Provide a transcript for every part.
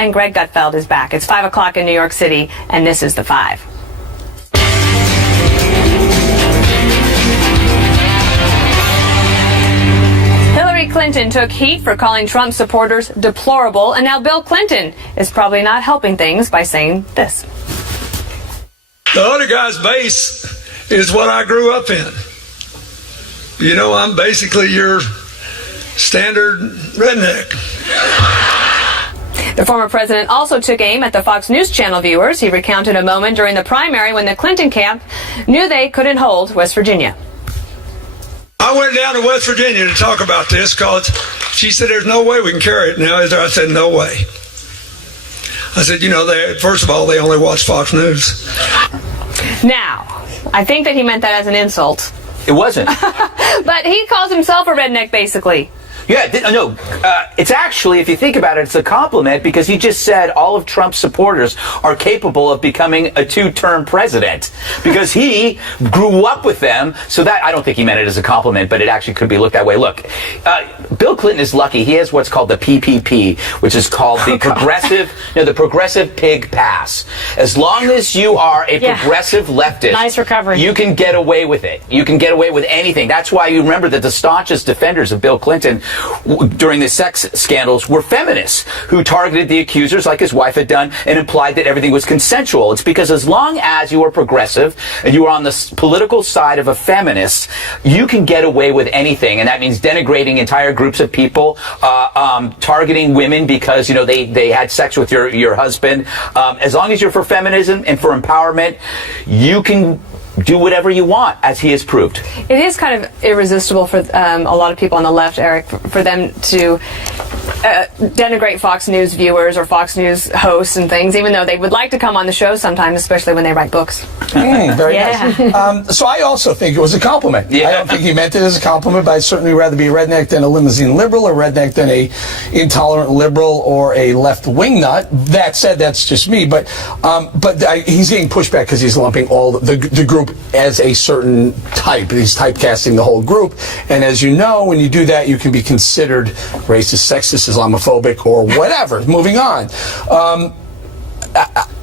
and Greg Gutfeld is back. It's 5 o'clock in New York City, and this is The 5. Hillary Clinton took heat for calling Trump supporters deplorable, and now Bill Clinton is probably not helping things by saying this. The other guy's base is what I grew up in. You know, I'm basically your standard redneck. The former president also took aim at the Fox News Channel viewers. He recounted a moment during the primary when the Clinton camp knew they couldn't hold West Virginia. I went down to West Virginia to talk about this because she said, there's no way we can carry it now. I said, no way. I said, you know, first of all, they only watch Fox News. Now, I think that he meant that as an insult. It wasn't. But he calls himself a redneck, basically. Yeah, no, it's actually, if you think about it, it's a compliment because he just said all of Trump's supporters are capable of becoming a two-term president because he grew up with them. So that, I don't think he meant it as a compliment, but it actually could be looked that way. Look, Bill Clinton is lucky. He has what's called the PPP, which is called the progressive pig pass. As long as you are a progressive leftist, nice recovery, you can get away with it. You can get away with anything. That's why you remember that the staunchest defenders of Bill Clinton during the sex scandals were feminists who targeted the accusers like his wife had done and implied that everything was consensual. It's because as long as you are progressive and you are on the political side of a feminist, you can get away with anything. And that means denigrating entire groups of people, targeting women because, you know, they had sex with your husband. As long as you're for feminism and for empowerment, you can do whatever you want, as he has proved. It is kind of irresistible for a lot of people on the left, Eric, for them to denigrate Fox News viewers or Fox News hosts and things, even though they would like to come on the show sometimes, especially when they write books. Very nice. So I also think it was a compliment. I don't think he meant it as a compliment, but I'd certainly rather be a redneck than a limousine liberal, or redneck than a intolerant liberal or a left-wing nut. That said, that's just me. But he's getting pushback because he's lumping all the group as a certain type. He's typecasting the whole group. And as you know, when you do that, you can be considered racist, sexist, Islamophobic, or whatever. Moving on.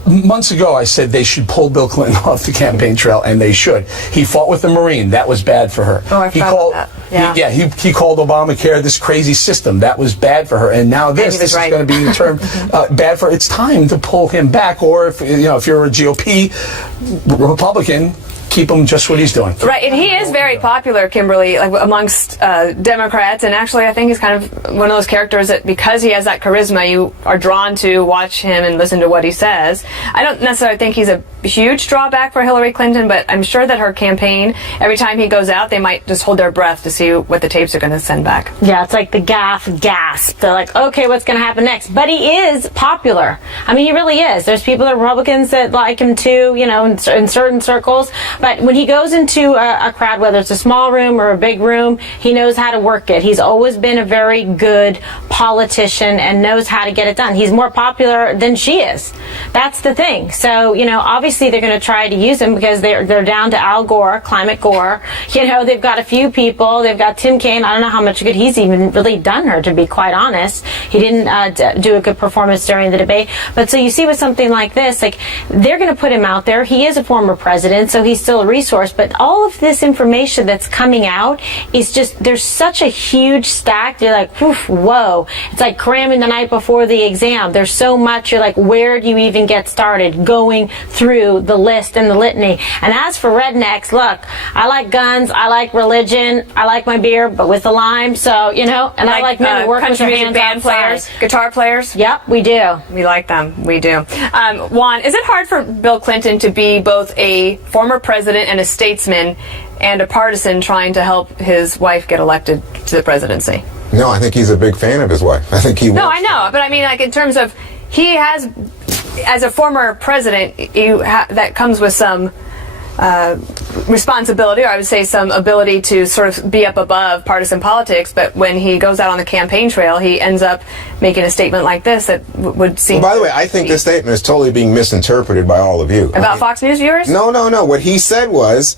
Months ago, I said they should pull Bill Clinton off the campaign trail, and they should. He fought with the Marine. That was bad for her. Oh, I forgot about that. He called Obamacare this crazy system. That was bad for her. And now this is going to be termed bad for her. It's time to pull him back. Or if you're a GOP Republican, keep him just what he's doing. Right, and he is very popular, Kimberly, like amongst Democrats, and actually I think he's kind of one of those characters that because he has that charisma, you are drawn to watch him and listen to what he says. I don't necessarily think he's a huge drawback for Hillary Clinton, but I'm sure that her campaign, every time he goes out, they might just hold their breath to see what the tapes are going to send back. Yeah, it's like the gasp. They're like, okay, what's going to happen next? But he is popular. I mean, he really is. There's people, Republicans, that like him too, in certain circles. But when he goes into a crowd, whether it's a small room or a big room, he knows how to work it. He's always been a very good politician and knows how to get it done. He's more popular than she is. That's the thing. So, obviously they're going to try to use him because they're down to Al Gore, Climate Gore. They've got a few people. They've got Tim Kaine. I don't know how much good he's even really done her, to be quite honest. He didn't do a good performance during the debate. But so you see with something like this, like they're going to put him out there. He is a former president, so he's still a resource. But all of this information that's coming out is just, there's such a huge stack. You're like, whoa. It's like cramming the night before the exam. There's so much. You're like, where do you even get started going through the list and the litany? And as for rednecks, look, I like guns, I like religion, I like my beer, but with a lime. So, and I like men who work with their hands band players, guitar players. Yep, we do. We like them. We do. Juan, is it hard for Bill Clinton to be both a former president and a statesman and a partisan trying to help his wife get elected to the presidency? No, I think he's a big fan of his wife. I think he No, I know. But I mean, like, in terms of, he has, as a former president, that comes with some responsibility, or I would say some ability to sort of be up above partisan politics, but when he goes out on the campaign trail, he ends up making a statement like this that would seem... Well, by the way, I think this statement is totally being misinterpreted by all of you. About Fox News viewers? No. What he said was,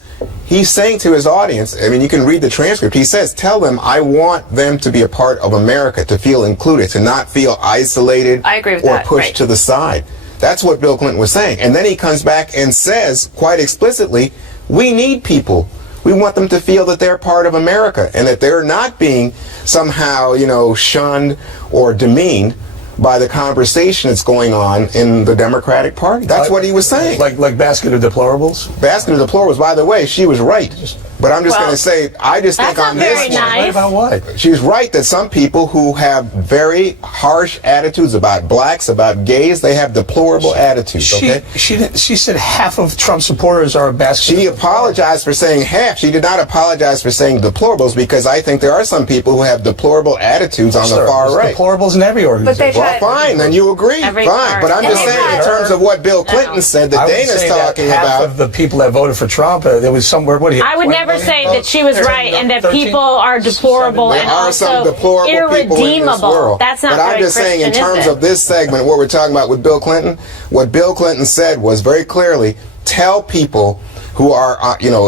he's saying to his audience, I mean, you can read the transcript. He says, tell them I want them to be a part of America, to feel included, to not feel isolated I agree with or that, pushed right. to the side. That's what Bill Clinton was saying. And then he comes back and says quite explicitly, we need people. We want them to feel that they're part of America and that they're not being somehow, shunned or demeaned by the conversation that's going on in the Democratic Party. That's what he was saying. Like basket of deplorables? Basket of deplorables, by the way, she was right. But I'm just going to say, I just think on this very one, nice. Right about what? she's right that some people who have very harsh attitudes about blacks, about gays, they have deplorable attitudes, okay? She said half of Trump supporters are a basket. She apologized for saying half. She did not apologize for saying deplorables, because I think there are some people who have deplorable attitudes on the far right. Deplorables in every organization. Well, fine, then you agree. Every Fine. part. But I'm just Every saying, in part. terms of what Bill Clinton said that I would Dana's say that talking half about. of the people that voted for Trump, there was somewhere, what do you I would 20 never million say votes? that she was right and that 13? people are deplorable There and are some also deplorable people in this irredeemable. world. That's not But I'm very just saying, in Christian, terms is it? of this segment, what we're talking about with Bill Clinton, what Bill Clinton said was very clearly, tell people who are,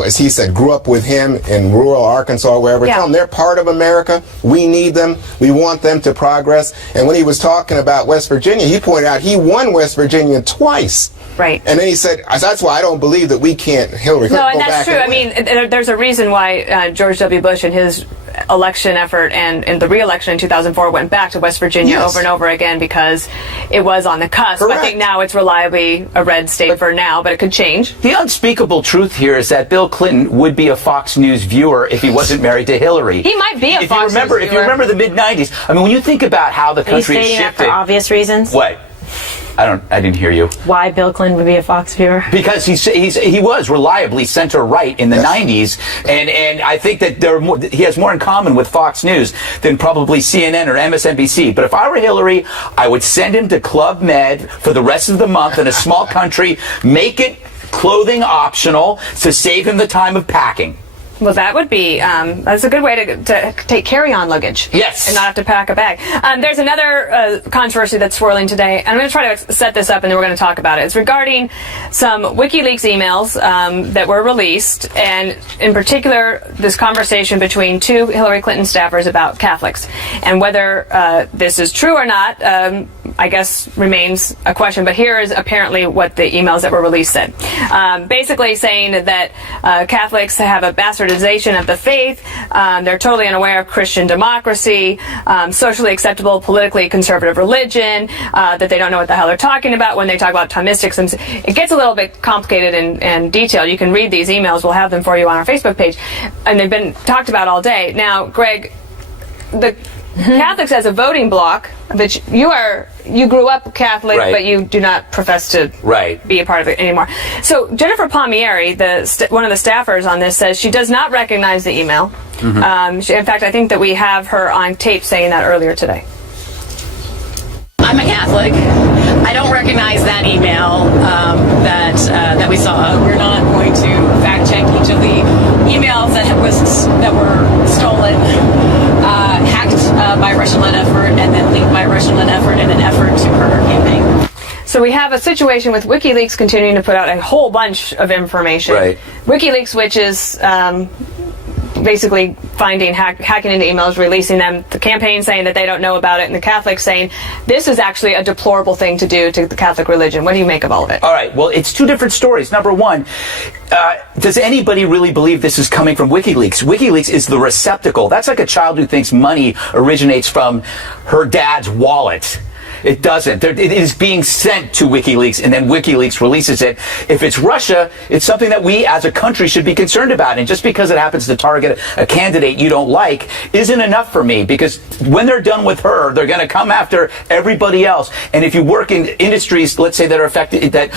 as he said, grew up with him in rural Arkansas or wherever, Yeah. tell them they're part of America. We need them. We want them to progress. And when he was talking about West Virginia, he pointed out he won West Virginia twice. Right. And then he said, that's why I don't believe that we can't, Hillary Clinton, No, and go that's back true. and I win. mean, there's a reason why George W. Bush in his election effort and the re-election in 2004 went back to West Virginia Yes. over and over again because it was on the cusp. Correct. I think now it's reliably a red state for now, but it could change. The unspeakable truth here is that Bill Clinton would be a Fox News viewer if he wasn't married to Hillary. He might be a If Fox you remember, News If you viewer. remember the mid-'90s, I mean, when you think about how the Are you country has stating that for shifted. obvious reasons? What? I didn't hear you. Why Bill Clinton would be a Fox viewer? Because he was reliably center-right in the 90s, and I think that he has more in common with Fox News than probably CNN or MSNBC. But if I were Hillary, I would send him to Club Med for the rest of the month in a small country, make it clothing optional to save him the time of packing. Well, that would be, that's a good way to take carry-on luggage. Yes. And not have to pack a bag. There's another controversy that's swirling today. I'm going to try to set this up and then we're going to talk about it. It's regarding some WikiLeaks emails that were released, and in particular, this conversation between two Hillary Clinton staffers about Catholics. And whether this is true or not, I guess remains a question. But here is apparently what the emails that were released said. Basically saying that Catholics have a bastardization of the faith. They're totally unaware of Christian democracy, socially acceptable, politically conservative religion, that they don't know what the hell they're talking about when they talk about Thomistics. And it gets a little bit complicated and detailed. You can read these emails. We'll have them for you on our Facebook page. And they've been talked about all day. Now, Greg, the Catholics as a voting bloc, which you grew up Catholic, Right. but you do not profess to Right. be a part of it anymore. So Jennifer Palmieri, one of the staffers on this, says she does not recognize the email. In fact, I think that we have her on tape saying that earlier today. I'm a Catholic. I don't recognize that email that we saw. We're not going to fact check each of the emails that were stolen, hacked by Russian-led effort, and then leaked by Russian-led effort in an effort to hurt our campaign. So we have a situation with WikiLeaks continuing to put out a whole bunch of information. Right. WikiLeaks, which is basically finding hacking into emails, releasing them, the campaign saying that they don't know about it, and the Catholics saying this is actually a deplorable thing to do to the Catholic religion. What do you make of all of it? All right, well, it's two different stories. Number one, does anybody really believe this is coming from WikiLeaks? WikiLeaks is the receptacle. That's like a child who thinks money originates from her dad's wallet. It doesn't. It is being sent to WikiLeaks, and then WikiLeaks releases it. If it's Russia, it's something that we as a country should be concerned about. And just because it happens to target a candidate you don't like isn't enough for me, because when they're done with her, they're going to come after everybody else. And if you work in industries, let's say, that are affected, that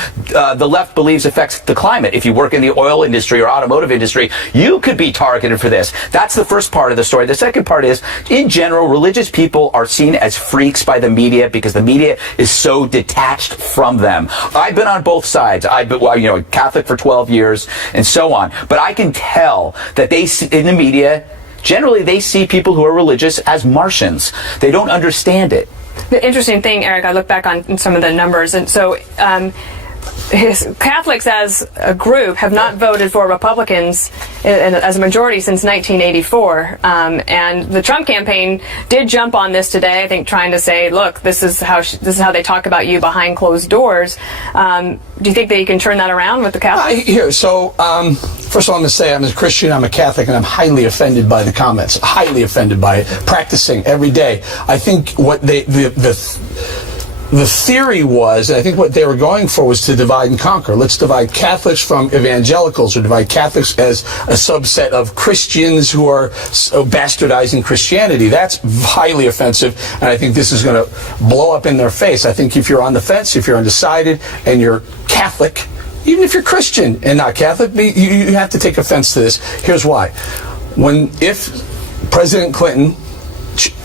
the left believes affects the climate, if you work in the oil industry or automotive industry, you could be targeted for this. That's the first part of the story. The second part is, in general, religious people are seen as freaks by the media because the media is so detached from them. I've been on both sides. I've been, Catholic for 12 years and so on. But I can tell that they see, in the media, generally they see people who are religious as Martians. They don't understand it. The interesting thing, Eric, I look back on some of the numbers, and so Catholics as a group have not voted for Republicans as a majority since 1984, and the Trump campaign did jump on this today. I think trying to say, look, this is how they talk about you behind closed doors. Do you think that you can turn that around with the Catholics? First of all, I'm going to say I'm a Christian, I'm a Catholic, and I'm highly offended by the comments. Highly offended by it. Practicing every day. I think what the theory was, and I think what they were going for was to divide and conquer. Let's divide Catholics from evangelicals, or divide Catholics as a subset of Christians who are bastardizing Christianity. That's highly offensive, and I think this is going to blow up in their face. I think if you're on the fence, if you're undecided, and you're Catholic, even if you're Christian and not Catholic, you have to take offense to this. Here's why. If President Clinton,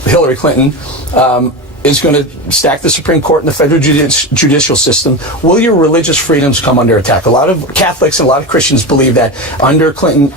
Hillary Clinton, is going to stack the Supreme Court and the federal judicial system, will your religious freedoms come under attack? A lot of Catholics and a lot of Christians believe that under Clinton,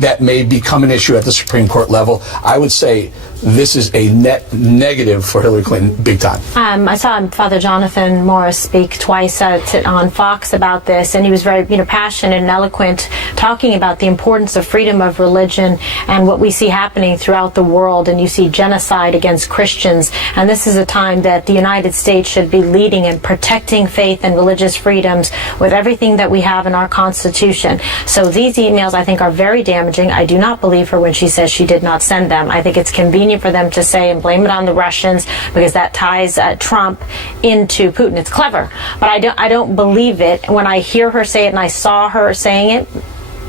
that may become an issue at the Supreme Court level. I would say this is a net negative for Hillary Clinton, big time. I saw Father Jonathan Morris speak twice on Fox about this, and he was very passionate and eloquent, talking about the importance of freedom of religion and what we see happening throughout the world. And you see genocide against Christians, and this is a time that the United States should be leading and protecting faith and religious freedoms with everything that we have in our Constitution. So these emails, I think, are very damaging. I do not believe her when she says she did not send them. I think it's convenient for them to say and blame it on the Russians, because that ties Trump into Putin. It's clever, but I don't believe it. When I hear her say it and I saw her saying it,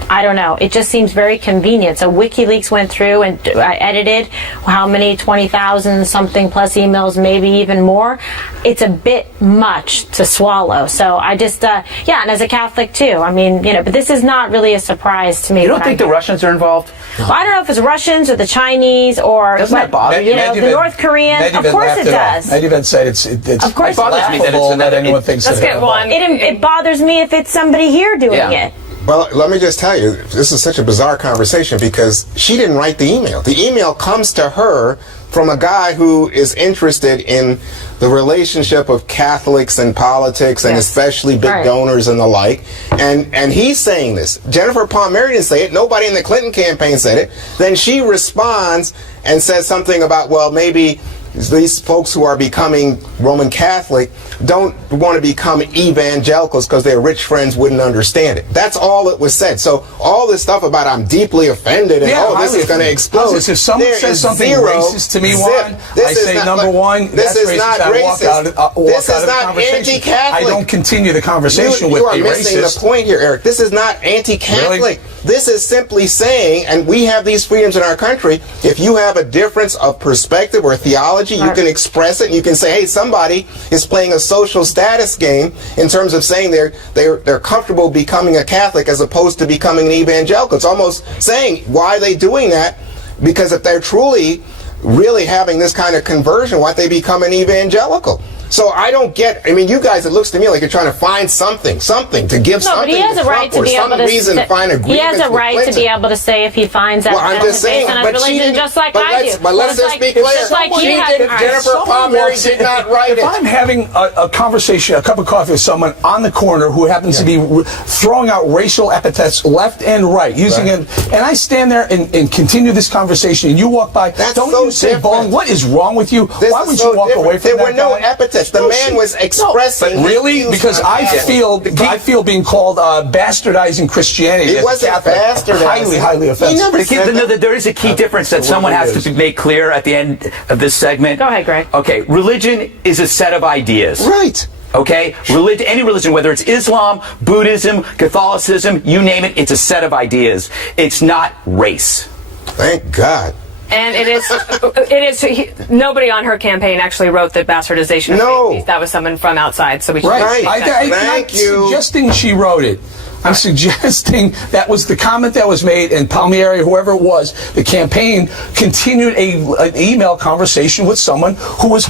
I don't know. It just seems very convenient. So WikiLeaks went through and edited how many 20,000 something plus emails, maybe even more. It's a bit much to swallow. So I just, and as a Catholic too, I mean, but this is not really a surprise to me. You don't think the Russians are involved? Well, I don't know if it's Russians or the Chinese or doesn't that bother you? The North Koreans. Of course it does. Medvedev said it's of course it bothers me that anyone thinks let's get one. It bothers me if it's somebody here doing it. Well, let me just tell you, this is such a bizarre conversation because she didn't write the email. The email comes to her from a guy who is interested in the relationship of Catholics and politics, and especially big donors and the like. And he's saying this. Jennifer Palmieri didn't say it. Nobody in the Clinton campaign said it. Then she responds and says something about, well, maybe these folks who are becoming Roman Catholic don't want to become evangelicals because their rich friends wouldn't understand it. That's all it was said. So all this stuff about I'm deeply offended and this is going to explode. If someone says something racist to me, Juan, I say number one, this is not racist. This is not anti-Catholic. I don't continue the conversation with a racist. You are missing the point here, Eric. This is not anti-Catholic. Really? This is simply saying, and we have these freedoms in our country, if you have a difference of perspective or theology, you can express it, and you can say, hey, somebody is playing a social status game in terms of saying they're comfortable becoming a Catholic as opposed to becoming an evangelical. It's almost saying, why are they doing that? Because if they're truly, really having this kind of conversion, why don't they become an evangelical? So I don't get, I mean, you guys, it looks to me like you're trying to find something to give something but he has to a right Trump to be or some able to reason to find agreement. He has a right to be able to say if he finds that I'm just saying, on his religion, just like I do. But let's just be clear. Jennifer Palmieri did not write it. If I'm having a conversation, a cup of coffee with someone on the corner who happens to be throwing out racial epithets left and right, using it, and I stand there and continue this conversation, and you walk by, don't you say, Bong, what is wrong with you? Why would you walk away from that? There were no epithets. The man was expressing. But really? Because I feel being called bastardizing Christianity. It wasn't bastardizing. Highly offensive. There is a key difference that someone has to make clear at the end of this segment. Go ahead, Greg. Okay, religion is a set of ideas. Right. Okay? Any religion, whether it's Islam, Buddhism, Catholicism, you name it, it's a set of ideas. It's not race. Thank God. And it is. Nobody on her campaign actually wrote the bastardization of faith. That was someone from outside. So we should. Right. I'm not suggesting she wrote it. I'm suggesting that was the comment that was made, and Palmieri, whoever it was, the campaign continued an email conversation with someone who was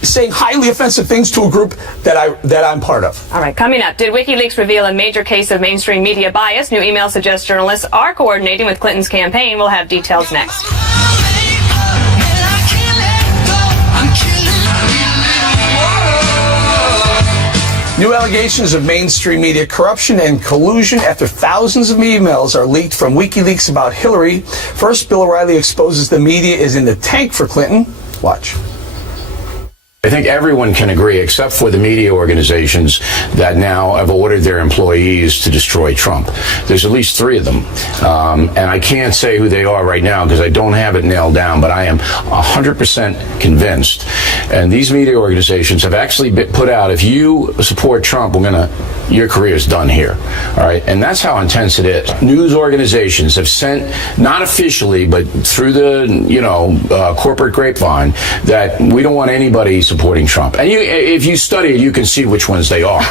saying highly offensive things to a group that I'm part of. All right, coming up, did WikiLeaks reveal a major case of mainstream media bias? New email suggests journalists are coordinating with Clinton's campaign. We'll have details next. New allegations of mainstream media corruption and collusion after thousands of emails are leaked from WikiLeaks about Hillary. First, Bill O'Reilly exposes the media is in the tank for Clinton. Watch. I think everyone can agree, except for the media organizations that now have ordered their employees to destroy Trump. There's at least 3 of them. And I can't say who they are right now because I don't have it nailed down, but I am 100% convinced. And these media organizations have actually put out, if you support Trump, your career is done here. All right. And that's how intense it is. News organizations have sent, not officially, but through the, corporate grapevine, that we don't want anybody supporting Trump. And if you study it, you can see which ones they are.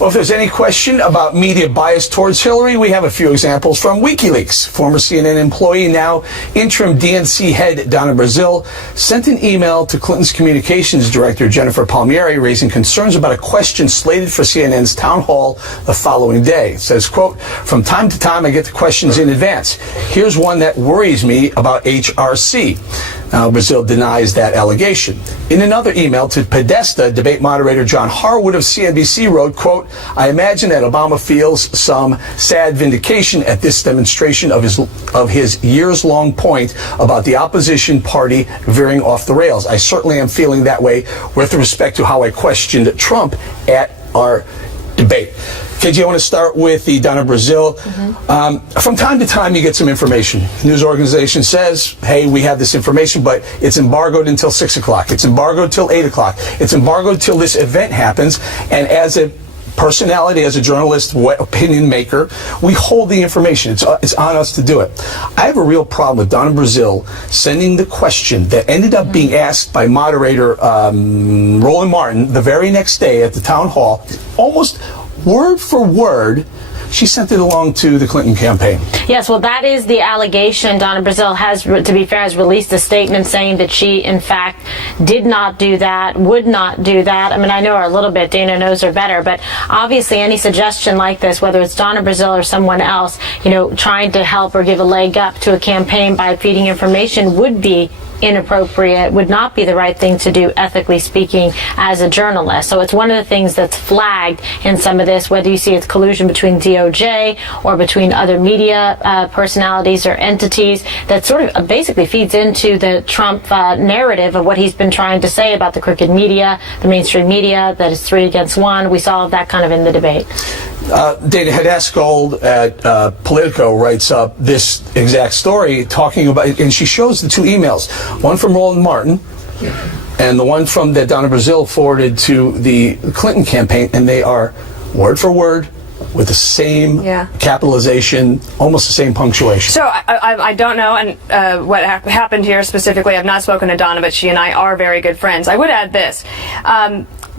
Well, if there's any question about media bias towards Hillary, we have a few examples from WikiLeaks. Former CNN employee, now interim DNC head Donna Brazile, sent an email to Clinton's communications director, Jennifer Palmieri, raising concerns about a question slated for CNN's town hall the following day. It says, quote, "From time to time, I get the questions in advance. Here's one that worries me about HRC." Now, Brazile denies that allegation. In another email to Podesta, debate moderator John Harwood of CNBC wrote, quote, "I imagine that Obama feels some sad vindication at this demonstration of his years-long point about the opposition party veering off the rails. I certainly am feeling that way with respect to how I questioned Trump at our debate." KG, I want to start with the Donna Brazile. From time to time, you get some information. News organization says, hey, we have this information, but it's embargoed until 6 o'clock. It's embargoed till 8 o'clock. It's embargoed till this event happens. And as a personality, as a journalist, opinion maker, we hold the information. It's on us to do it. I have a real problem with Donna Brazile sending the question that ended up being asked by moderator Roland Martin the very next day at the town hall, almost word for word. She sent it along to the Clinton campaign. Yes, well, that is the allegation. Donna Brazile has, to be fair, has released a statement saying that she, in fact, did not do that, would not do that. I mean, I know her a little bit. Dana knows her better. But obviously, any suggestion like this, whether it's Donna Brazile or someone else, trying to help or give a leg up to a campaign by feeding information would be inappropriate, would not be the right thing to do, ethically speaking, as a journalist. So it's one of the things that's flagged in some of this, whether you see it's collusion between DOJ or between other media personalities or entities, that sort of basically feeds into the Trump narrative of what he's been trying to say about the crooked media, the mainstream media, that is 3 against 1. We saw that kind of in the debate. Dana Hadaskold at Politico writes up this exact story, talking about, and she shows the 2 emails, one from Roland Martin and the one from that Donna Brazile forwarded to the Clinton campaign, and they are word for word with the same capitalization, almost the same punctuation. So I don't know and what happened here specifically. I've not spoken to Donna, but she and I are very good friends. I would add this.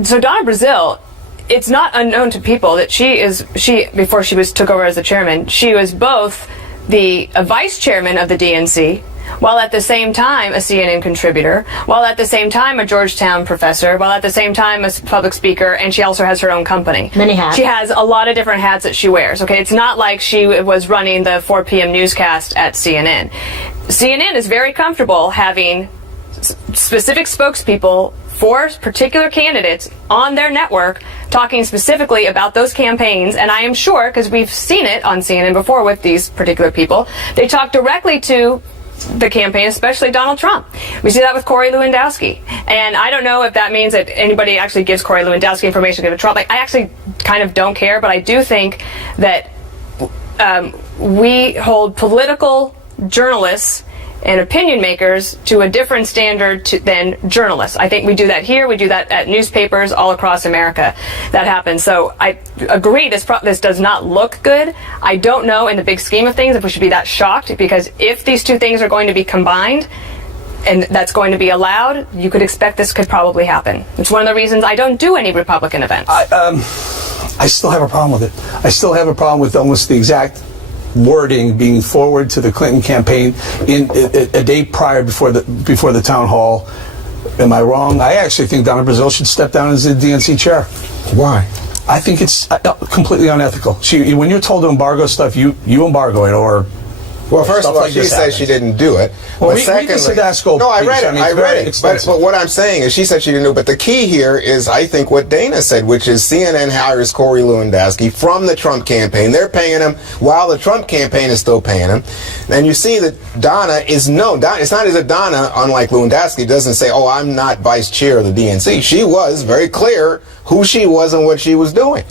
So Donna Brazile, it's not unknown to people that she before she took over as the chairman, she was both the vice chairman of the DNC, while at the same time a CNN contributor, while at the same time a Georgetown professor, while at the same time a public speaker, and she also has her own company. Many hats. She has a lot of different hats that she wears. Okay, it's not like she was running the 4 p.m. newscast at CNN. CNN is very comfortable having specific spokespeople for particular candidates on their network talking specifically about those campaigns, and I am sure, because we've seen it on CNN before with these particular people, they talk directly to the campaign, especially Donald Trump. We see that with Corey Lewandowski, and I don't know if that means that anybody actually gives Corey Lewandowski information to give to Trump. I actually kind of don't care, but I do think that we hold political journalists and opinion makers to a different standard than journalists. I think we do that here. We do that at newspapers all across America. That happens. So I agree this does not look good. I don't know in the big scheme of things if we should be that shocked, because if these 2 things are going to be combined and that's going to be allowed, you could expect this could probably happen. It's one of the reasons I don't do any Republican events. I still have a problem with it. I still have a problem with almost the exact wording being forwarded to the Clinton campaign in a day prior before the town hall. Am I wrong? I actually think Donna Brazile should step down as the DNC chair. Why? I think it's completely unethical. When you're told to embargo stuff, you embargo it, or Well, first stuff of all, like she this said happens. she didn't do it. Well, But we can see that scope no, I piece. read it. I mean, I it's read very it. extensive. But what I'm saying is, she said she didn't do it. But the key here is, I think, what Dana said, which is CNN hires Corey Lewandowski from the Trump campaign. They're paying him while the Trump campaign is still paying him. And you see that Donna is known. It's not as if Donna, unlike Lewandowski, doesn't say, "Oh, I'm not vice chair of the DNC." She was very clear who she was and what she was doing.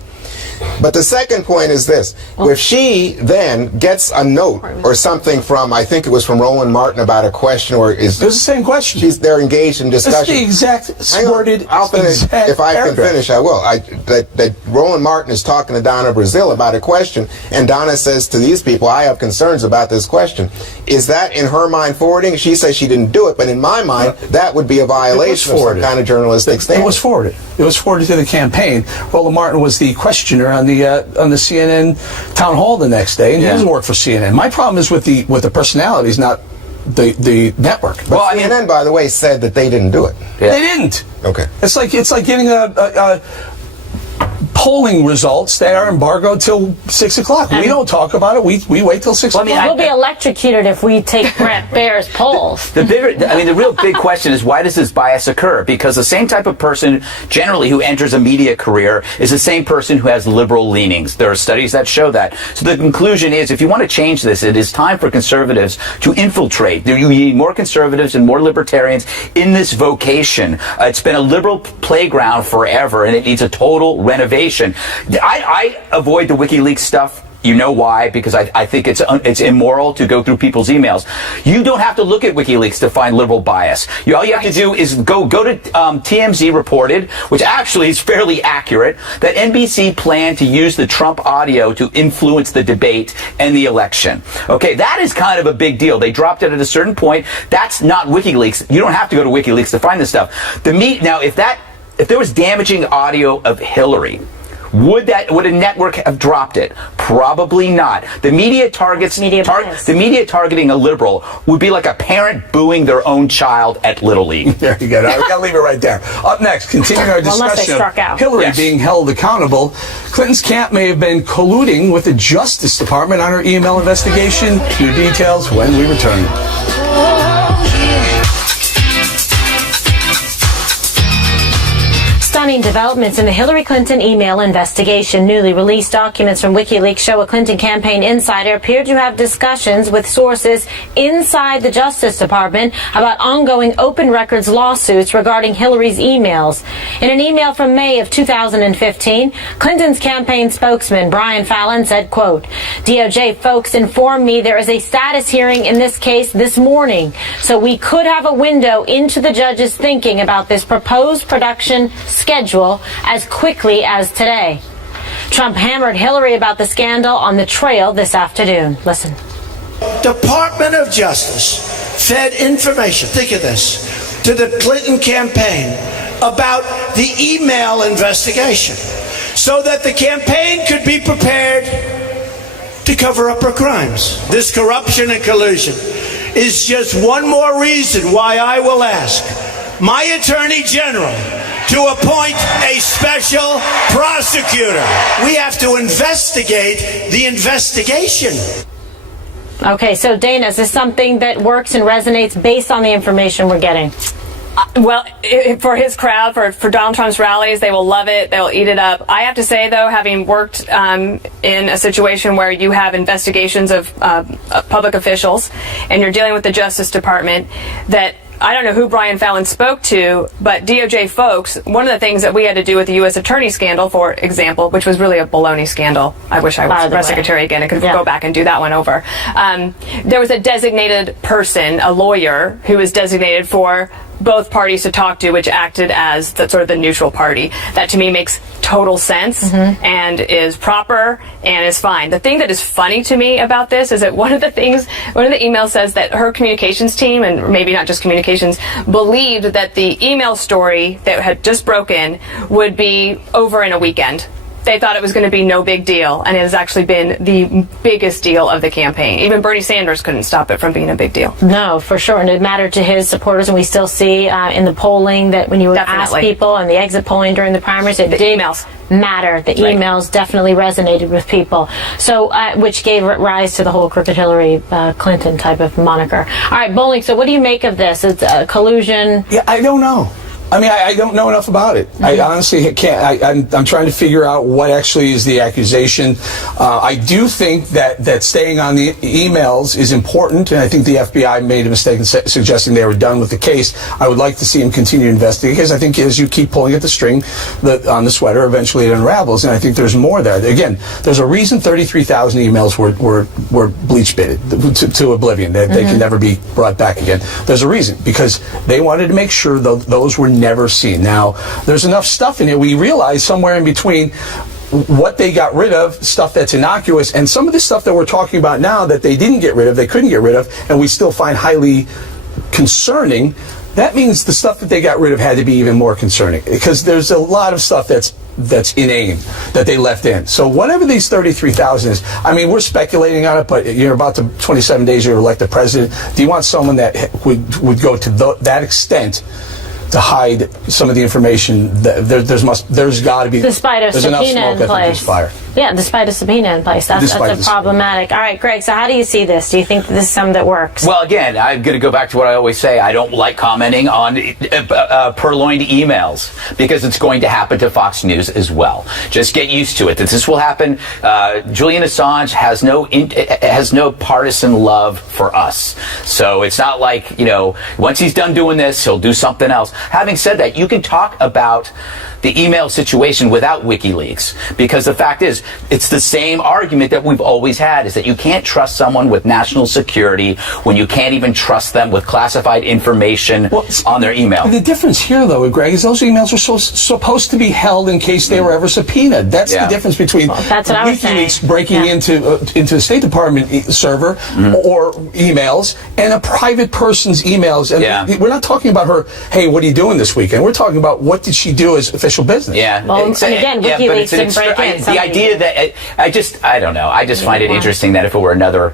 But the second point is this. If she then gets a note or something from, I think it was from Roland Martin about a question, or is... It was the same question. They're engaged in discussion. It's the exact worded... I'll finish. If I can finish, I will. That Roland Martin is talking to Donna Brazile about a question, and Donna says to these people, "I have concerns about this question." Is that, in her mind, forwarding? She says she didn't do it, but in my mind, that would be a violation of some kind of journalistic standard. It was forwarded. It was forwarded to the campaign. Roland Martin was the questioner on the CNN town hall the next day, and he doesn't work for CNN. My problem is with the personalities, not the network. But CNN, by the way, said that they didn't do it. Yeah. They didn't. Okay. It's like getting a polling results that are embargoed till 6 o'clock. We don't talk about it. We wait till 6 o'clock. We'll be electrocuted if we take Brett Baer's polls. The real big question is, why does this bias occur? Because the same type of person generally who enters a media career is the same person who has liberal leanings. There are studies that show that. So the conclusion is, if you want to change this, it is time for conservatives to infiltrate. You need more conservatives and more libertarians in this vocation. It's been a liberal playground forever, and it needs a total renovation. I avoid the WikiLeaks stuff. You know why? Because I think it's immoral to go through people's emails. You don't have to look at WikiLeaks to find liberal bias. All you have to do is go to TMZ reported, which actually is fairly accurate, that NBC planned to use the Trump audio to influence the debate and the election. Okay, that is kind of a big deal. They dropped it at a certain point. That's not WikiLeaks. You don't have to go to WikiLeaks to find this stuff. Now, if there was damaging audio of Hillary, would a network have dropped it? Probably not. The media targeting a liberal would be like a parent booing their own child at Little League. There you go. We got to leave it right there. Up next, continuing our discussion of Hillary being held accountable. Clinton's camp may have been colluding with the Justice Department on her email investigation. New details when we return. Stunning developments in the Hillary Clinton email investigation. Newly released documents from WikiLeaks show a Clinton campaign insider appeared to have discussions with sources inside the Justice Department about ongoing open records lawsuits regarding Hillary's emails. In an email from May of 2015, Clinton's campaign spokesman Brian Fallon said, quote, "DOJ folks informed me there is a status hearing in this case this morning, so we could have a window into the judge's thinking about this proposed production schedule as quickly as today." Trump hammered Hillary about the scandal on the trail this afternoon. Listen. Department of Justice fed information, think of this, to the Clinton campaign about the email investigation so that the campaign could be prepared to cover up her crimes. This corruption and collusion is just one more reason why I will ask my Attorney General to appoint a special prosecutor. We have to investigate the investigation. Okay, so Dana, is this something that works and resonates based on the information we're getting? Well, for his crowd, for Donald Trump's rallies, they will love it. They'll eat it up. I have to say, though, having worked in a situation where you have investigations of public officials and you're dealing with the Justice Department, that I don't know who Brian Fallon spoke to, but DOJ folks, one of the things that we had to do with the U.S. Attorney scandal, for example, which was really a baloney scandal. I wish I was press secretary again. I could go back and do that one over. There was a designated person, a lawyer, who was designated for both parties to talk to, which acted as the sort of the neutral party. That to me makes total sense and is proper and is fine. The thing that is funny to me about this is that one of the emails says that her communications team, and maybe not just communications, believed that the email story that had just broken would be over in a weekend. they thought it was going to be no big deal, and it has actually been the biggest deal of the campaign. Even Bernie Sanders couldn't stop it from being a big deal. No, for sure, and it mattered to his supporters, and we still see in the polling that when you would ask people and the exit polling during the primaries, it did matter. The emails definitely resonated with people, so which gave rise to the whole Crooked Hillary Clinton type of moniker. All right, Bowling, so what do you make of this? It's collusion. Yeah, I don't know. I mean, I don't know enough about it. I honestly can't. I'm trying to figure out what actually is the accusation. I do think that staying on the emails is important, and I think the FBI made a mistake in suggesting they were done with the case. I would like to see them continue to investigate, because I think as you keep pulling at the string on the sweater, eventually it unravels, and I think there's more there. Again, there's a reason 33,000 emails were bleach-bitted to oblivion. They can never be brought back again. There's a reason, because they wanted to make sure those were never seen. Now, there's enough stuff in it. We realize somewhere in between what they got rid of, stuff that's innocuous, and some of the stuff that we're talking about now that they didn't get rid of, they couldn't get rid of, and we still find highly concerning. That means the stuff that they got rid of had to be even more concerning, because there's a lot of stuff that's inane that they left in. So whatever these 33,000 is, I mean, we're speculating on it, but you're about to 27 days you're elected president. Do you want someone that would go to that extent to hide some of the information? There's got to be, despite a subpoena in place. Fire. Yeah, despite a subpoena in place. That's problematic. All right, Greg, so how do you see this? Do you think this is something that works? Well, again, I'm going to go back to what I always say. I don't like commenting on purloined emails, because it's going to happen to Fox News as well. Just get used to it. This will happen. Julian Assange has no partisan love for us. So it's not like, once he's done doing this, he'll do something else. Having said that, you can talk about the email situation without WikiLeaks, because the fact is, it's the same argument that we've always had, is that you can't trust someone with national security when you can't even trust them with classified information on their email. The difference here, though, Greg, is those emails are supposed to be held in case they were ever subpoenaed. That's the difference between WikiLeaks breaking into the State Department server or emails and a private person's emails. And we're not talking about her, hey, what are you doing this weekend? We're talking about what did she do as official business. Yeah. Well, and again, WikiLeaks didn't break in. The idea that I don't know. I just find it interesting that if it were another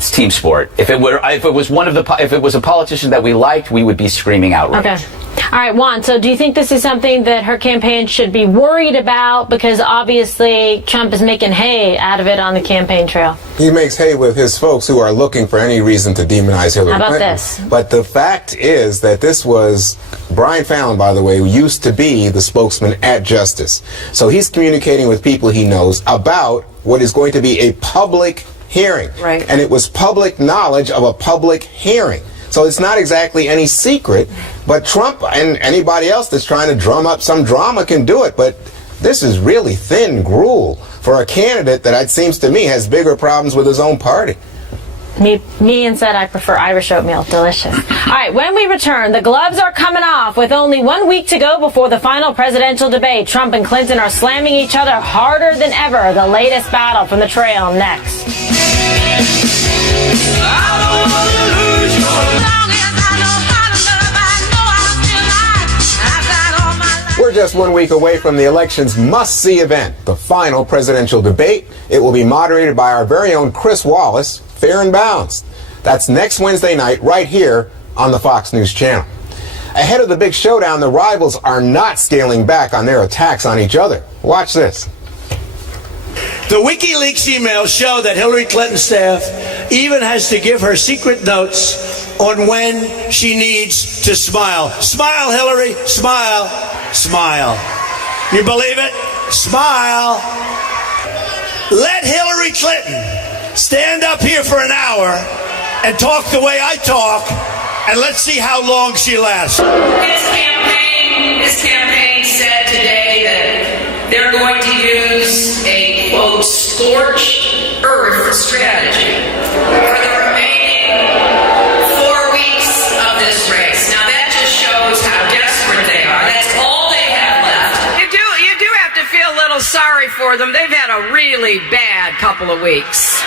team sport, if it was a politician that we liked, we would be screaming outrage. Okay. All right, Juan, so do you think this is something that her campaign should be worried about? Because obviously Trump is making hay out of it on the campaign trail. He makes hay with his folks who are looking for any reason to demonize Hillary Clinton. How about this? But the fact is that this was Brian Fallon, by the way, who used to be the spokesman at Justice. So he's communicating with people he knows about what is going to be a public hearing. Right. And it was public knowledge of a public hearing. So it's not exactly any secret, but Trump and anybody else that's trying to drum up some drama can do it. But this is really thin gruel for a candidate that, it seems to me, has bigger problems with his own party. Me instead, I prefer Irish oatmeal. Delicious. All right, when we return, the gloves are coming off with only 1 week to go before the final presidential debate. Trump and Clinton are slamming each other harder than ever. The latest battle from the trail next. We're just 1 week away from the election's must-see event, the final presidential debate. It will be moderated by our very own Chris Wallace, fair and balanced. That's next Wednesday night right here on the Fox News channel. Ahead of the big showdown, the rivals are not scaling back on their attacks on each other. Watch this. The WikiLeaks emails show that Hillary Clinton's staff even has to give her secret notes on when she needs to smile. Smile, Hillary, smile, smile. You believe it? Smile. Let Hillary Clinton stand up here for an hour and talk the way I talk, and let's see how long she lasts. His campaign said today that they're going to use a, quote, scorched earth strategy for the remaining 4 weeks of this race. Now that just shows how desperate they are. That's all they have left. You do have to feel a little sorry for them. They've had a really bad couple of weeks.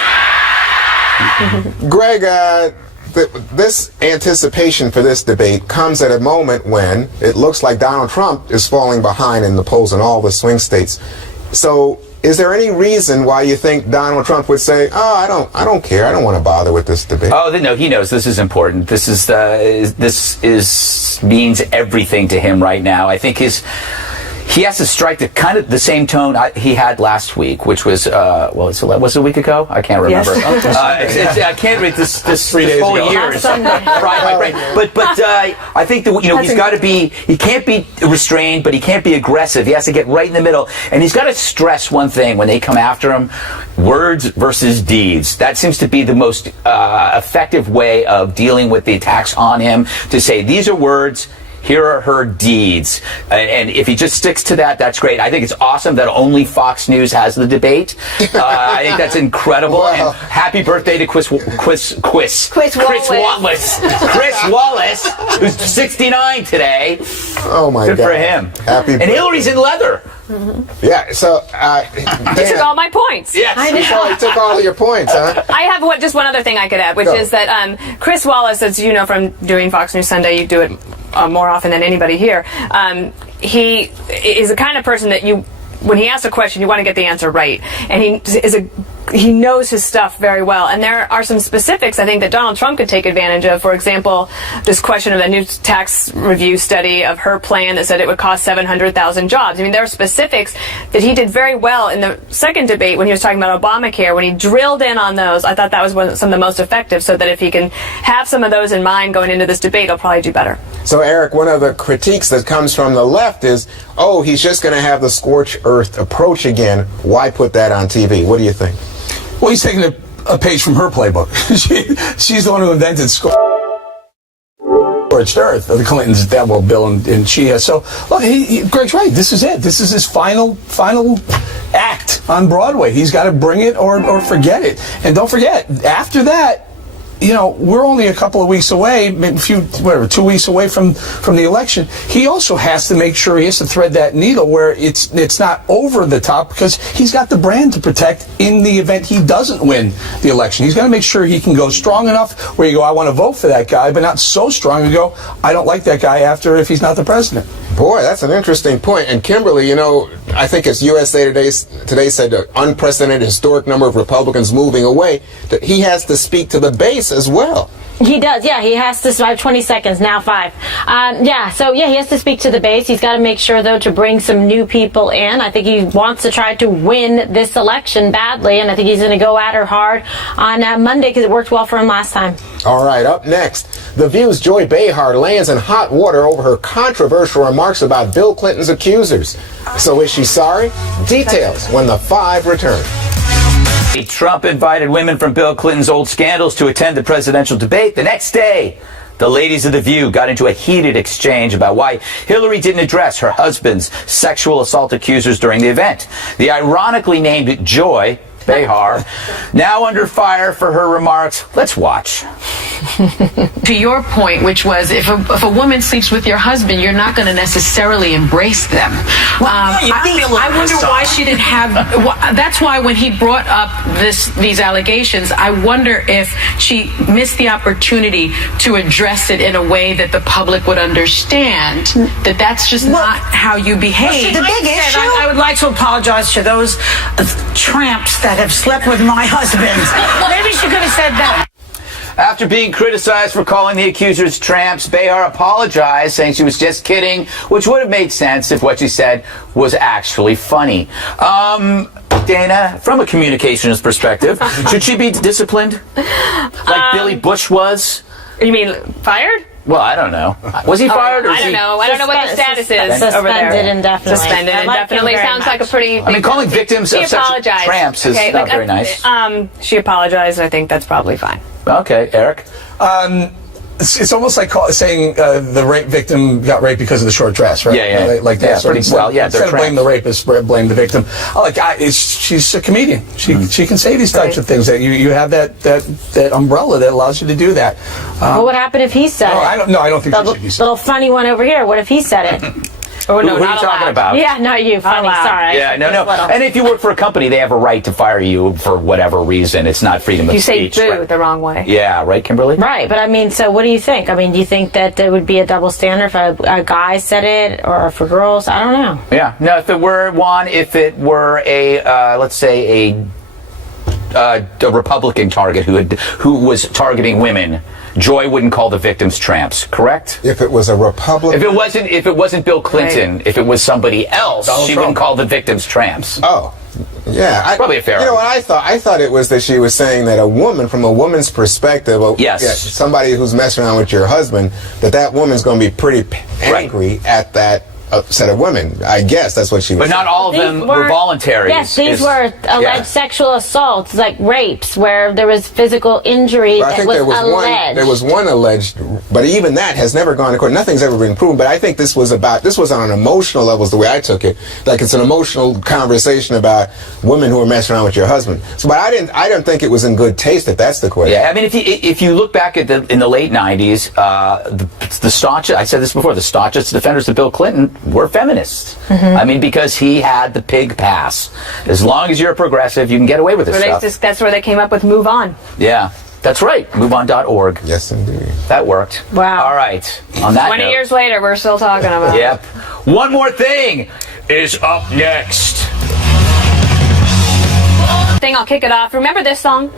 Greg, this anticipation for this debate comes at a moment when it looks like Donald Trump is falling behind in the polls in all the swing states. So is there any reason why you think Donald Trump would say, "Oh, I don't care. I don't want to bother with this debate"? Oh, no, he knows this is important. This means everything to him right now. I think he has to strike the same tone he had last week, which was was it a week ago? I can't remember. Yes. I can't read this 3 days whole ago. year. Fried my brain. But I think that he's got to be. He can't be restrained, but he can't be aggressive. He has to get right in the middle, and he's got to stress one thing when they come after him: words versus deeds. That seems to be the most effective way of dealing with the attacks on him. To say these are words. Here are her deeds. And if he just sticks to that, that's great. I think it's awesome that only Fox News has the debate. I think that's incredible. Wow. And happy birthday to Chris Wallace. Chris Wallace, who's 69 today. Oh, my God. Good for him. Happy birthday. And Hillary's in leather. Mm-hmm. Yeah, so... You took all my points. Yes. He took all of your points, huh? I have just one other thing I could add, which is that Chris Wallace, as you know from doing Fox News Sunday, you do it more often than anybody here. He is the kind of person that when he asks a question, you want to get the answer right. And he knows his stuff very well. And there are some specifics, I think, that Donald Trump could take advantage of. For example, this question of the new tax review study of her plan that said it would cost 700,000 jobs. I mean, there are specifics that he did very well in the second debate when he was talking about Obamacare. When he drilled in on those, I thought that was some of the most effective, so that if he can have some of those in mind going into this debate, he'll probably do better. So, Eric, one of the critiques that comes from the left is, he's just going to have the scorched earth approach again. Why put that on TV? What do you think? Well, he's taking a page from her playbook. She's the one who invented scorched earth. The Clintons, Bill and she has. So, look, Greg's right. This is it. This is his final act on Broadway. He's got to bring it or forget it. And don't forget, after that, we're only a couple of weeks away, maybe 2 weeks away from the election. He also has to make sure he has to thread that needle where it's not over the top, because he's got the brand to protect in the event he doesn't win the election. He's got to make sure he can go strong enough where you go, I want to vote for that guy, but not so strong you go, I don't like that guy if he's not the president. Boy, that's an interesting point. And Kimberly, I think as USA Today said, the unprecedented historic number of Republicans moving away, that he has to speak to the base as well. He does, yeah. He has to survive 20 seconds, now 5. He has to speak to the base. He's got to make sure, though, to bring some new people in. I think he wants to try to win this election badly, and I think he's going to go at her hard on Monday because it worked well for him last time. All right, up next, The View's Joy Behar lands in hot water over her controversial remarks about Bill Clinton's accusers. So is she sorry? Details when the 5 return. Trump invited women from Bill Clinton's old scandals to attend the presidential debate. The next day, the ladies of The View got into a heated exchange about why Hillary didn't address her husband's sexual assault accusers during the event. The ironically named Joy Behar, now under fire for her remarks. Let's watch. To your point, which was if a woman sleeps with your husband, you're not going to necessarily embrace them. I wonder why she didn't have. That's why when he brought up these allegations, I wonder if she missed the opportunity to address it in a way that the public would understand that that's just not how you behave. The big issue. I would like to apologize to those tramps that have slept with my husband. Maybe she could have said that. After being criticized for calling the accusers tramps, Behar apologized, saying she was just kidding, which would have made sense if what she said was actually funny. Dana, from a communications perspective, should she be disciplined like Billy Bush was? You mean fired? Well, I don't know. Was he fired? Or I don't know. I don't know what the status is over there. Suspended indefinitely. Suspended indefinitely sounds like a pretty. I mean, calling victims of such tramps is not very nice. She apologized. I think that's probably fine. Okay, Eric. It's almost like saying the rape victim got raped because of the short dress, right? Yeah. Like that. Yeah, pretty well. Yeah, instead of blame the rapist, blame the victim. She's a comedian. She can say these types of things. That you have that umbrella that allows you to do that. What would happen if he said it? I don't think she should be said. Little funny one over here. What if he said it? Oh, no, who are not you talking allowed. about? Yeah, not you. Funny. Sorry. Yeah, no. And if you work for a company, they have a right to fire you for whatever reason. It's not freedom of You say speech. boo Right? the wrong way. Yeah, right, Kimberly? Right, but I mean, so what do you think? I mean, do you think that there would be a double standard if a guy said it, or for girls? I don't know. Yeah. No, if it were a, let's say a Republican target who was targeting women, Joy wouldn't call the victims tramps, correct? If it was a Republican, if it wasn't Bill Clinton, Right. if it was somebody else, Donald she Trump. wouldn't call the victims tramps. oh, yeah, Probably a fair You know what I thought? I thought it was that she was saying that a woman, from a woman's perspective, Yes. somebody who's messing around with your husband, that woman's going to be pretty angry at that set of women. I guess that's what she was But not saying. all of them were voluntary. Yes, these were alleged sexual assaults, like rapes, where there was physical injury But I that think was there was alleged. there was one alleged, but even that has never gone to court. Nothing's ever been proven. But I think this was on an emotional level, is the way I took it. Like it's an emotional conversation about women who are messing around with your husband. So, but I didn't think it was in good taste. If that's the question. Yeah, I mean, if you look back at in the late '90s, the staunchest, I said this before, the staunchest defenders of Bill Clinton were feminists. I mean, because he had the pig pass. As long as you're a progressive, you can get away with this stuff. That's where they came up with Move On. Yeah, that's right. MoveOn.org. Yes, indeed. That worked. Wow. All right. On that 20 note, years later, we're still talking about it. Yep. One more thing is up next. I'll kick it off. Remember this song?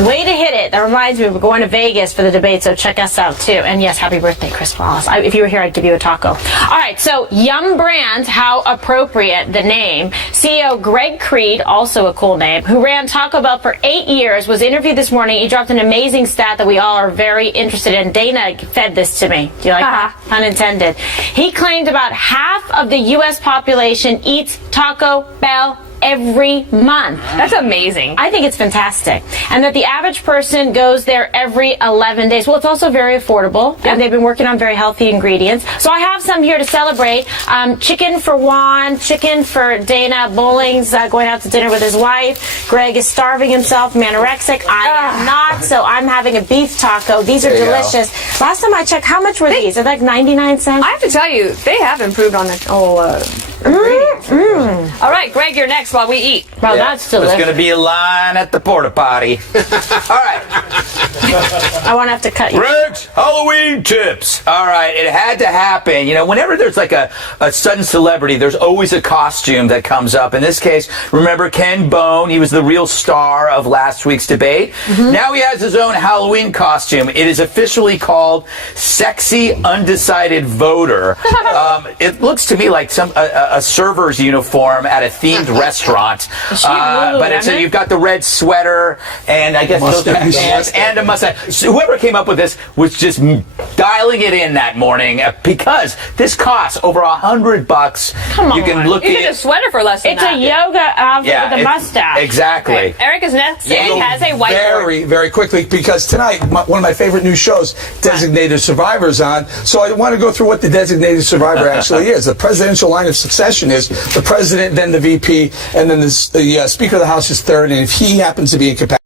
Way to hit it. That reminds me, we're going to Vegas for the debate, so check us out, too. And yes, happy birthday, Chris Wallace. If you were here, I'd give you a taco. All right, so Yum Brands, how appropriate the name. CEO Greg Creed, also a cool name, who ran Taco Bell for 8 years, was interviewed this morning. He dropped an amazing stat that we all are very interested in. Dana fed this to me. Do you like that? Pun intended. He claimed about half of the U.S. population eats Taco Bell every month. That's amazing. I think it's fantastic. And that the average person goes there every 11 days. Well, it's also very affordable, and they've been working on very healthy ingredients. So I have some here to celebrate. Chicken for Juan, chicken for Dana. Bowling's going out to dinner with his wife. Greg is starving himself, anorexic. I am not, so I'm having a beef taco. These are delicious. Last time I checked, how much were these? They're like 99 cents. I have to tell you, they have improved on the whole ingredients. All right, Greg, you're next while we eat. Well, that's delicious. There's going to be a line at the porta potty. All right. I won't have to cut you. Greg's Halloween tips. All right, it had to happen. You know, whenever there's like a sudden celebrity, there's always a costume that comes up. In this case, remember Ken Bone? He was the real star of last week's debate. Now he has his own Halloween costume. It is officially called Sexy Undecided Voter. It looks to me like a server's uniform at a themed restaurant. But you've got the red sweater and I guess those pants and a mustache. So whoever came up with this was just dialing it in that morning because this costs over $100. Come on. You can look You get a sweater for less than It's that. a yoga outfit with a mustache. Exactly. Okay. Eric is next. He has a whiteboard. Very, very quickly, because tonight, one of my favorite new shows, Designated Survivor's on. So I want to go through what the Designated Survivor actually is. The presidential line of succession is the president, then the VP, and then the Speaker of the House is third. And if he happens to be incapacitated,